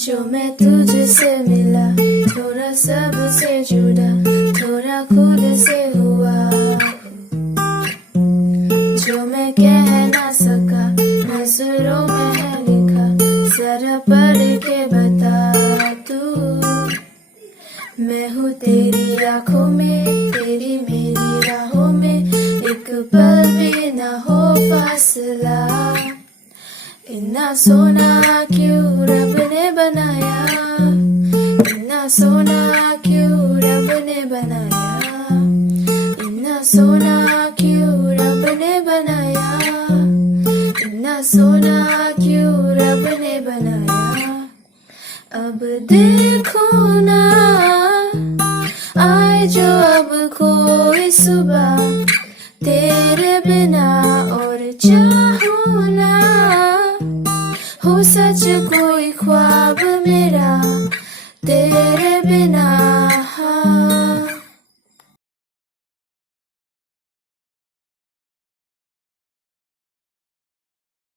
जो मैं तुझसे मिला, थोड़ा सबसे जुड़ा, थोड़ा खुद से हुआ। जो मैं कह ना सका, नज़रों में है लिखा, जरा पढ़ के बता तू। मैं हूँ तेरी आंखों में, तेरी मेरी राहों में, एक पल भी ना हो फासला। इतना सोना क्यों रब ने बनाया, इतना सोना क्यों रब ने बनाया, इतना सोना क्यों रब ने बनाया, इतना सोना क्यों रब ने बनाया। अब देखो ना आए जो अब कोई सुबह, तेरे बिना और चाहो ना हो सच कोई ख्वाब मेरा, तेरे